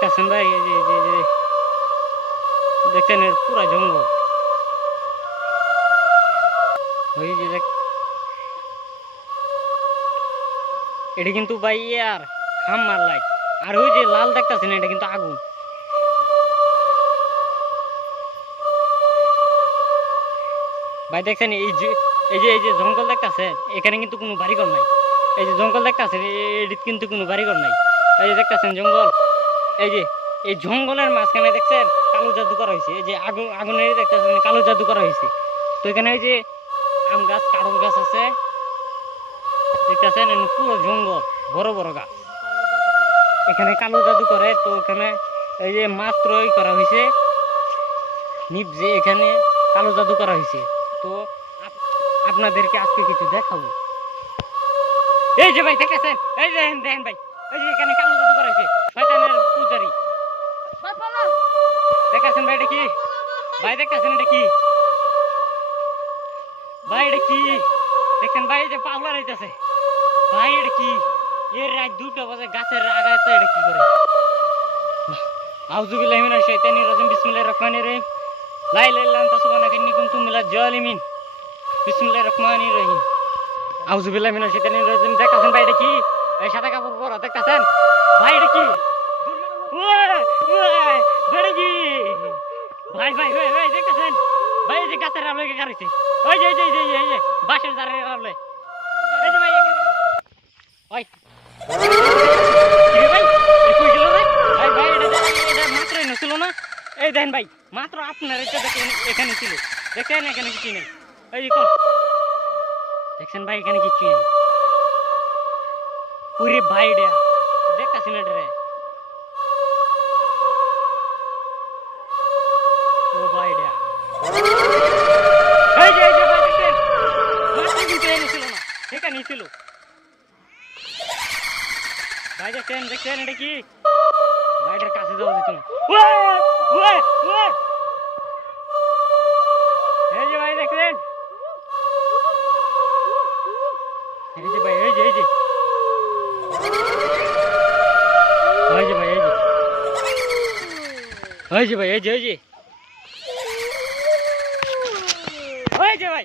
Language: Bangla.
দেখতেছেন ভাই, এই যে দেখছেন এর পুরা জঙ্গল। ওই যে এটা কিন্তু ভাই আর খাম মার লাইট। আর ওই যে লাল দেখতেছেন এটা কিন্তু আগুন। ভাই দেখছেন এই যে জঙ্গল দেখতেছেন, এখানে কিন্তু কোনো বাড়িঘর নাই। এই যে জঙ্গল দেখতেছেন, এটি কিন্তু কোনো বাড়িঘর নাই। এই যে দেখতেছেন জঙ্গল, এই জঙ্গলের মাঝখানে দেখছেন কালো জাদু করা হয়েছে। এই যে আগুনের দেখতেছেন কালো জাদু করা হয়েছে। তো এখানে এই যে আম গাছ, কাঁঠাল গাছ আছে দেখতেছেন, পুরো জঙ্গল, বড় বড় গাছ। এখানে কালো জাদু করে। তো এখানে এই যে মাত্রই করা হয়েছে নিবজে, এখানে কালো জাদু করা হয়েছে। তো আপনাদেরকে আজকে কিছু দেখাবো। এই যে ভাই দেখেছেন, এই যে দেখেন ভাই, এই যে এখানে কালো জাদু করা হয়েছে, শয়তানের পূজারি। দেখেছেন ভাই এটা কি? ভাই দেখেছেন এটা কি? ভাই এটা কি দেখেন ভাই? এই যে পাগলা রইতেছে ভাই, এটা কি? এর রাত 2টা বাজে গাছের আগায় তো এটা কি করে? আউযুবিল্লাহি মিনাশ শাইতানির রাজিম, বিসমিল্লাহির রহমানির রহিম, লা ইলাহা ইল্লা আনতা সুবহানাকা ইন্নী কুনতু মিনাজ জালিমিন, বিসমিল্লাহির রহমানির রহিম, আউযুবিল্লাহি মিনাশ শাইতানির রাজিম। দেখতেছেন ভাই এটা কি? এই সাদা কাপড় পরা দেখতেছেন ভাই, এটা কি? ভাই কি ভাই ভাই ভাই ভাই দেখতেছেন ভাই? এই যে গাছের আলো গাড়িছে, ওই যে এই যে বাঁশের জারের আলো, এই যে ভাই ভাই ভাই কই গেল রে? ভাই ভাই এটা মাত্রই নছিল না? এই দেখেন ভাই, মাত্র আপনার এটা দেখেন এখানে ছিল। দেখেন এখানে কিছু নেই। এই কোন দেখছেন ভাই, এখানে কিছু নেই। ওরে ভাই এটা দেখতেছেন এটা রে? ও ভাই এটা এই যে ভাই দেখেন, মাত্র কিন্তু এখানে ছিল না, এখানেই ছিল ভাই। দেখছেন এটা কি? ভাইটার কাছে যাওয়া যেত না। এই যে ভাই দেখলেন, এই যে ভাই এই যে ভাই এই যে ভাই